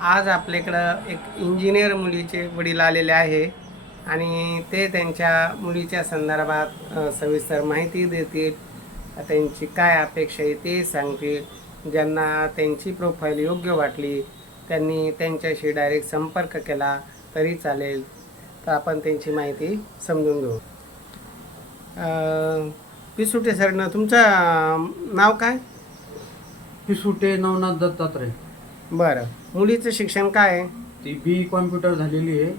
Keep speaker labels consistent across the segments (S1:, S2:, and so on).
S1: आज आपल्याकडं एक इंजिनियर मुलीचे वडील आलेले आहे आणि ते त्यांच्या मुलीच्या संदर्भात सविस्तर माहिती देतील. त्यांची काय अपेक्षा आहे ते सांगतील. ज्यांना त्यांची प्रोफाईल योग्य वाटली त्यांनी त्यांच्याशी डायरेक्ट संपर्क केला तरी चालेल. तर आपण त्यांची माहिती समजून घेऊ. पिसुटे सरनं तुमचं नाव काय?
S2: पिसुटे नवनाथ दत्तात्रय.
S1: बरं. मुलीचं शिक्षण काय आहे?
S2: ती बी कॉम्प्युटर झालेली आहे.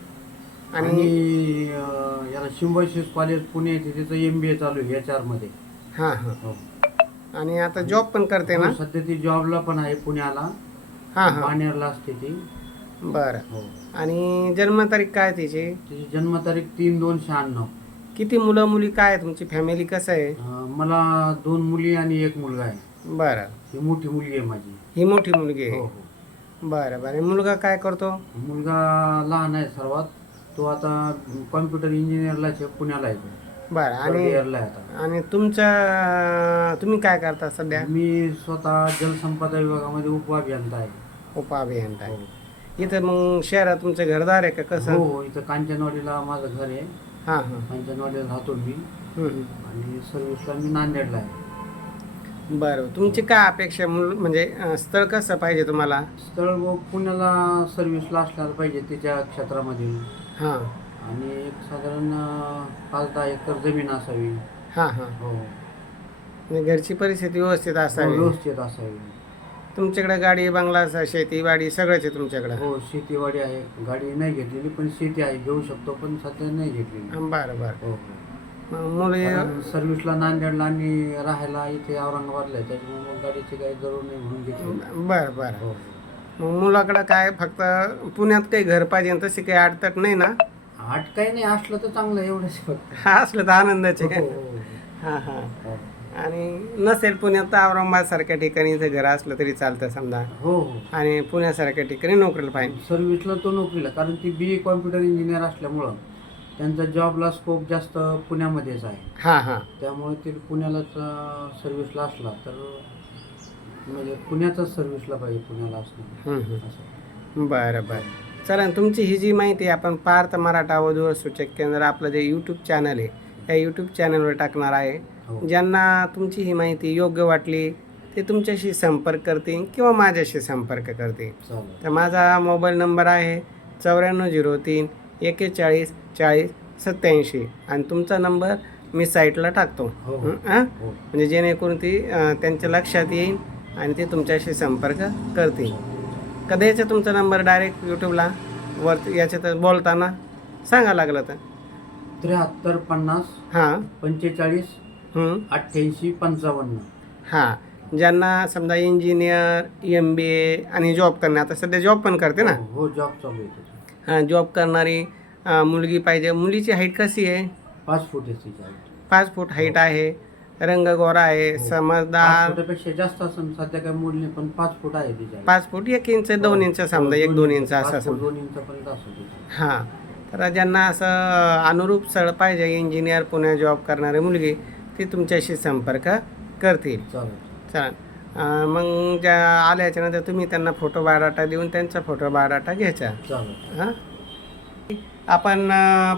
S1: आणि
S2: आणि अं, याला सिम्बॉयसिस कॉलेज पुणे येथे तिचं एम बी ए चालू आहे एच आरमध्ये.
S1: हां हां.
S2: हो.
S1: आणि आता जॉब पण करते ना?
S2: हो, सध्या ती जॉबला पण आहे पुण्याला.
S1: हां हां.
S2: पाण्याला असते ती.
S1: बरं.
S2: हो.
S1: आणि जन्मतारीख काय तिची?
S2: तिची जन्मतारीख तीन दोन शहाण्णव.
S1: किती मुलं मुली काय आहे तुमची? फॅमिली कसं आहे?
S2: अं, मला दोन मुली आणि एक मुलगा आहे.
S1: बरं.
S2: ही मोठी मुलगी आहे माझी.
S1: ही मोठी मुलगी
S2: हो
S1: आहे
S2: हो.
S1: बरं बरं. मुलगा काय करतो?
S2: मुलगा लहान आहे सर्वात. तो आता कॉम्प्युटर इंजिनियरला पुण्याला आहे.
S1: बरं आणि आणि तुमच्या तुम्ही काय करता सध्या?
S2: मी स्वतः जलसंपदा विभागामध्ये उपअभियंता आहे.
S1: उपअभियंता
S2: हो.
S1: आहे इथं मग शहरात तुमचं घरदार आहे का? कसं?
S2: हो हो. इथं कांचनवाडीला माझं घर आहे.
S1: हां हां.
S2: कांचनवाडीला राहतो मी. आणि सर्व्हिसला मी नांदेडला आहे.
S1: बरं तुमची काय अपेक्षा मुल म्हणजे अं, स्थळ कसं पाहिजे तुम्हाला?
S2: स्थळ व पुण्याला सर्व्हिसला असल्याला पाहिजे त्याच्या क्षेत्रामध्ये.
S1: हां.
S2: आणि एक साधारण अं, पाच दहा एकर जमीन असावी.
S1: हां हां.
S2: हो.
S1: म्हणजे घरची परिस्थिती व्यवस्थित
S2: हो,
S1: असावी.
S2: व्यवस्थित असावी.
S1: तुमच्याकडे गाडी बंगला स- शेती वाडी सगळंच आहे तुमच्याकडे?
S2: हो शेतीवाडी आहे. गाडी नाही घेतलेली पण शेती आहे. घेऊ शकतो पण सध्या नाही घेतलेली.
S1: बरं बरं.
S2: हो.
S1: मग मुली
S2: सर्व्हिसला नांदेडला आणि राहायला इथे औरंगाबादला आहे त्याच्यामुळे मग गाडीची काही जरूर नाही म्हणून घेतली.
S1: बरं बरं.
S2: हो.
S1: मग मुलाकडं काय फक्त पुण्यात काही घर पाहिजे आणि तशी काही अडचण नाही ना?
S2: आठ काही नाही असलं तर चांगलं एवढंच फक्त.
S1: हा असलं तर आनंदाचे
S2: हो,
S1: काय?
S2: हो,
S1: हां. हां. आणि नसेल पुण्यात तर औरंगाबाद सारख्या ठिकाणी जर घर असलं तरी चालतं समजा.
S2: हो हो.
S1: आणि पुण्यासारख्या ठिकाणी नोकरीला पाहिजे.
S2: सर्व्हिसला तो नोकरीला कारण ती बी कॉम्प्युटर इंजिनियर असल्यामुळं. त्यांचा जॉबला स्कोप जास्त पुण्यामध्येच आहे.
S1: हां हां.
S2: त्यामुळे ते पुण्यालाच सर्व्हिसला असला तर म्हणजे पुण्याचाच सर्व्हिसला पाहिजे पुण्याला असणं. असं.
S1: बरं बरं. चला तुमची ही जी माहिती आपण पार्थ मराठा वधूवर सूचक केंद्र आपलं जे यूट्यूब चॅनल आहे त्या यूट्यूब चॅनलवर टाकणार आहे.
S2: हो.
S1: ज्यांना तुमची ही माहिती योग्य वाटली ते तुमच्याशी संपर्क करतील किंवा माझ्याशी संपर्क करतील.
S2: चालेल.
S1: तर माझा मोबाईल नंबर आहे चौऱ्याण्णव झिरो तीन एकेचाळीस चाळीस सत्याऐंशी आणि तुमचा नंबर मी साईटला टाकतो.
S2: हो.
S1: हं, हां?
S2: हो.
S1: म्हणजे जेणेकरून ती अं, त्यांच्या लक्षात येईल आणि ते तुमच्याशी संपर्क करतील. कधी याचा तुमचा नंबर डायरेक्ट यूट्यूबला वर याच्यात बोलताना सांगा लागलं तर.
S2: त्र्याहत्तर पन्नास
S1: हां.
S2: पंचेचाळीस
S1: हं,
S2: अठ्ठ्याऐंशी पंचावन्न.
S1: हां. ज्यांना समजा इंजिनियर एम बी ए आणि जॉब करणे आता सध्या जॉब पण करते ना?
S2: हो, हो जॉब चालू आहे त्याचा.
S1: हां जॉब करणारी मुलगी पाहिजे. मुलीची हाईट कशी आहे?
S2: पाच फूट आहे तिची height.
S1: पाच फूट हाईट आहे. रंग गोरा आहे
S2: हो. पाच
S1: समजदार
S2: फुटापेक्षा जास्त असेल सध्या काय मोडली पण पाच फूट आहे तिच्या.
S1: पाच फूट एक इंच दोन इंच समजा एक दोन इंच असं समजा.
S2: दोन इंचापर्यंत तिचं.
S1: हां. तर ज्यांना असं अनुरूप स्थळ पाहिजे इंजिनियर पुण्यात जॉब करणारी मुलगी ती तुमच्याशी संपर्क करतील.
S2: चालेल.
S1: चला. अं, मग ज्या आल्याच्यानंतर तुम्ही त्यांना फोटो बायोडाटा देऊन त्यांचा फोटो बायोडाटा घ्यायचा. हां? आपण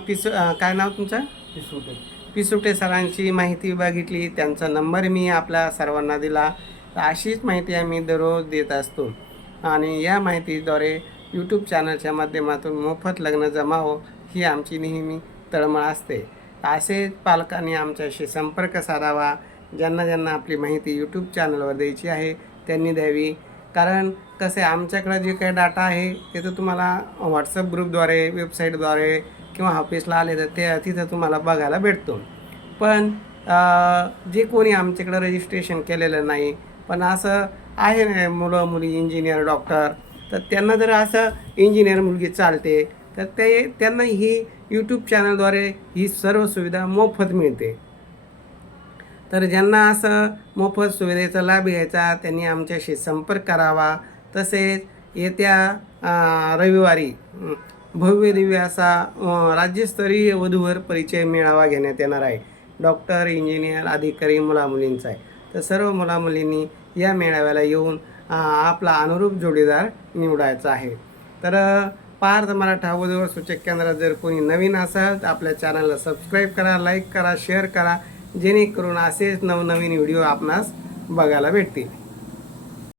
S1: पिसू काय नाव तुमचं?
S2: ती सूट आहे
S1: पिसुटे सरांची माहिती बघितली त्यांचा नंबर मी आपल्या सर्वांना दिला. तर अशीच माहिती आम्ही दररोज देत असतो. आणि या माहितीद्वारे यूट्यूब चॅनलच्या माध्यमातून मोफत लग्न जमावं ही आमची नेहमी तळमळ असते. असेच पालकांनी आमच्याशी संपर्क साधावा. ज्यांना ज्यांना आपली माहिती यूट्यूब चॅनलवर द्यायची आहे त्यांनी द्यावी. कारण कसं आहे आमच्याकडं जे काही डाटा आहे ते तर तुम्हाला व्हॉट्सअप ग्रुपद्वारे वेबसाईटद्वारे किंवा ऑफिसला आले तर ते तिथं तुम्हाला बघायला भेटतो. पण जे कोणी आमच्याकडं रजिस्ट्रेशन केलेलं नाही पण असं आहे ना मुलं मुली इंजिनियर डॉक्टर तर त्यांना जर असं इंजिनियर मुलगी चालते तर ते त्यांना ही यूट्यूब चॅनलद्वारे ही सर्व सुविधा मोफत मिळते. तर ज्यांना असं मोफत सुविधेचा लाभ घ्यायचा त्यांनी आमच्याशी संपर्क करावा. तसेच येत्या रविवारी अं, भव्य दिव्य असा राज्यस्तरीय वधूवर परिचय मेळावा घेण्यात येणार आहे. डॉक्टर इंजिनियर अधिकारी मुलामुलींचा आहे. तर सर्व मुलामुलींनी या मेळाव्याला येऊन आपला अनुरूप जोडीदार निवडायचा आहे. तर पार्थ मराठा वधूवर सूचक केंद्रात जर कोणी नवीन असाल तर आपल्या चॅनलला सबस्क्राईब करा लाईक करा शेअर करा. जेणेकरून असेच नवनवीन व्हिडिओ आपणास बघायला भेटतील.